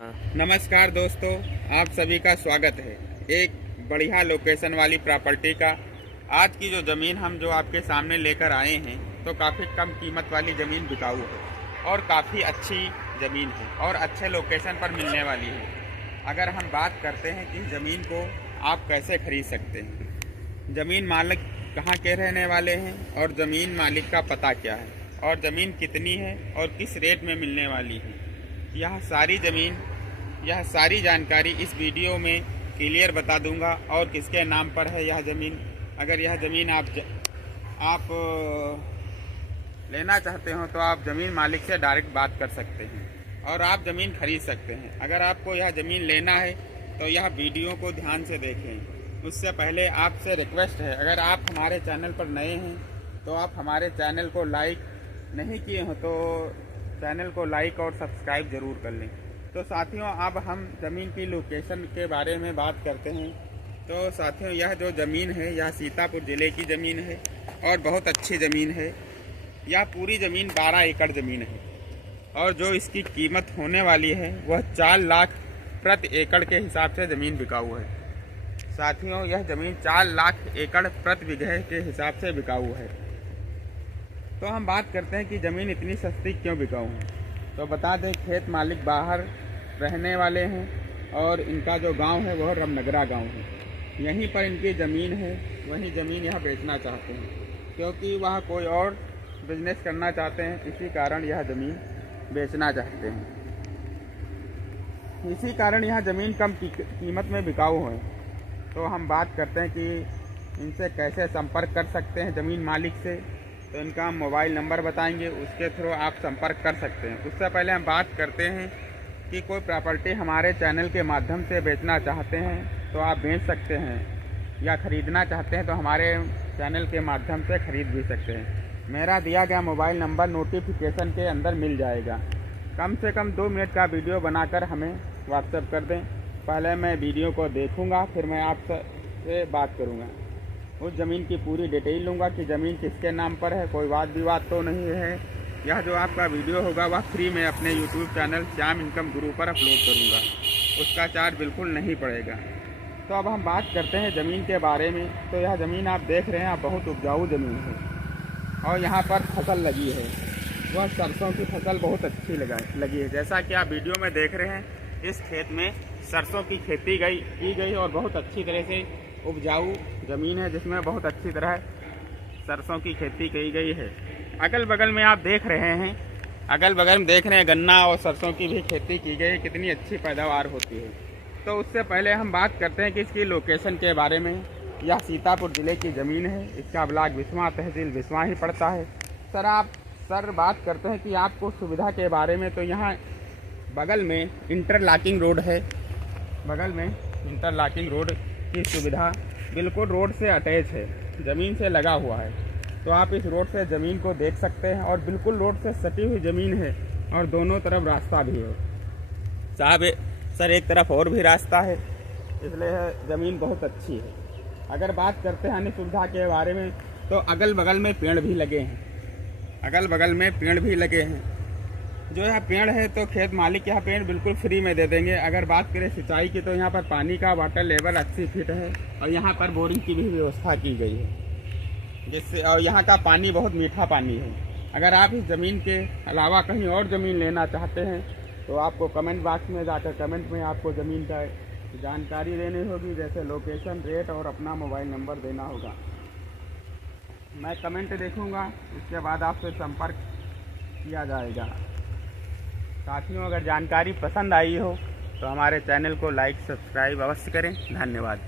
नमस्कार दोस्तों, आप सभी का स्वागत है एक बढ़िया लोकेशन वाली प्रॉपर्टी का। आज की जो ज़मीन हम जो आपके सामने लेकर आए हैं तो काफ़ी कम कीमत वाली ज़मीन बिकाऊ है और काफ़ी अच्छी ज़मीन है और अच्छे लोकेशन पर मिलने वाली है। अगर हम बात करते हैं कि ज़मीन को आप कैसे खरीद सकते हैं, ज़मीन मालिक कहाँ के रहने वाले हैं और ज़मीन मालिक का पता क्या है और ज़मीन कितनी है और किस रेट में मिलने वाली है, यह सारी जानकारी इस वीडियो में क्लियर बता दूंगा। और किसके नाम पर है यह ज़मीन, अगर यह ज़मीन आप लेना चाहते हो तो आप ज़मीन मालिक से डायरेक्ट बात कर सकते हैं और आप ज़मीन खरीद सकते हैं। अगर आपको यह ज़मीन लेना है तो यह वीडियो को ध्यान से देखें। उससे पहले आपसे रिक्वेस्ट है, अगर आप हमारे चैनल पर नए हैं तो आप हमारे चैनल को लाइक नहीं किए हो तो चैनल को लाइक और सब्सक्राइब ज़रूर कर लें। तो साथियों, अब हम ज़मीन की लोकेशन के बारे में बात करते हैं। तो साथियों, यह जो ज़मीन है यह सीतापुर ज़िले की ज़मीन है और बहुत अच्छी ज़मीन है। यह पूरी ज़मीन 12 एकड़ ज़मीन है और जो इसकी कीमत होने वाली है वह 4 लाख प्रति एकड़ के हिसाब से ज़मीन बिकाऊ है। साथियों, यह ज़मीन 4 लाख एकड़ प्रति बीघे के हिसाब से बिकाऊ है। तो हम बात करते हैं कि ज़मीन इतनी सस्ती क्यों बिकाऊ है। तो बता दें, खेत मालिक बाहर रहने वाले हैं और इनका जो गांव है वह रमनगरा गांव है। यहीं पर इनकी ज़मीन है, वही ज़मीन यह बेचना चाहते हैं क्योंकि वह कोई और बिजनेस करना चाहते हैं, इसी कारण यह ज़मीन बेचना चाहते हैं। इसी कारण यह ज़मीन कम कीमत में बिकाऊ है। तो हम बात करते हैं कि इनसे कैसे संपर्क कर सकते हैं ज़मीन मालिक से। तो इनका मोबाइल नंबर बताएंगे, उसके थ्रू आप संपर्क कर सकते हैं। उससे पहले हम बात करते हैं कि कोई प्रॉपर्टी हमारे चैनल के माध्यम से बेचना चाहते हैं तो आप बेच सकते हैं, या ख़रीदना चाहते हैं तो हमारे चैनल के माध्यम से ख़रीद भी सकते हैं। मेरा दिया गया मोबाइल नंबर नोटिफिकेशन के अंदर मिल जाएगा। कम से कम 2 मिनट का वीडियो बनाकर हमें व्हाट्सएप कर दें। पहले मैं वीडियो को देखूँगा, फिर मैं आपसे बात करूँगा। उस ज़मीन की पूरी डिटेल लूँगा कि ज़मीन किसके नाम पर है, कोई वाद विवाद तो नहीं है। यह जो आपका वीडियो होगा वह फ्री में अपने यूट्यूब चैनल श्याम इनकम गुरु पर अपलोड करूँगा, उसका चार्ज बिल्कुल नहीं पड़ेगा। तो अब हम बात करते हैं ज़मीन के बारे में। तो यह ज़मीन आप देख रहे हैं, बहुत उपजाऊ ज़मीन है और यहाँ पर फसल लगी है, वह सरसों की फसल बहुत अच्छी लगी है। जैसा कि आप वीडियो में देख रहे हैं, इस खेत में सरसों की खेती की गई और बहुत अच्छी तरह से उपजाऊ ज़मीन है जिसमें बहुत अच्छी तरह सरसों की खेती की गई है। अगल बगल में आप देख रहे हैं, अगल बगल में देख रहे हैं गन्ना और सरसों की भी खेती की गई है, कितनी अच्छी पैदावार होती है। तो उससे पहले हम बात करते हैं कि इसकी लोकेशन के बारे में। यह सीतापुर ज़िले की ज़मीन है, इसका ब्लॉक बिस्वा, तहसील बिस्वा ही पड़ता है। सर बात करते हैं कि आपको सुविधा के बारे में। तो यहाँ बगल में इंटरलॉकिंग रोड है, बगल में इंटरलॉकिंग रोड की सुविधा बिल्कुल रोड से अटैच है, ज़मीन से लगा हुआ है। तो आप इस रोड से ज़मीन को देख सकते हैं और बिल्कुल रोड से सटी हुई ज़मीन है और दोनों तरफ रास्ता भी है। सर एक तरफ और भी रास्ता है, इसलिए ज़मीन बहुत अच्छी है। अगर बात करते हैं अन्य सुविधा के बारे में, तो अगल बगल में पेड़ भी लगे हैं, अगल बगल में पेड़ भी लगे हैं। जो यह पेड़ है तो खेत मालिक यह पेड़ बिल्कुल फ्री में दे देंगे। अगर बात करें सिंचाई की, तो यहाँ पर पानी का वाटर लेवल 80 फीट है और यहाँ पर बोरिंग की भी व्यवस्था की गई है, जिससे और यहाँ का पानी बहुत मीठा पानी है। अगर आप इस ज़मीन के अलावा कहीं और ज़मीन लेना चाहते हैं तो आपको कमेंट बॉक्स में जाकर कमेंट में आपको ज़मीन का जानकारी देनी होगी, जैसे लोकेशन, रेट और अपना मोबाइल नंबर देना होगा। मैं कमेंट देखूँगा, उसके बाद आपसे संपर्क किया जाएगा। साथियों, अगर जानकारी पसंद आई हो तो हमारे चैनल को लाइक सब्सक्राइब अवश्य करें। धन्यवाद।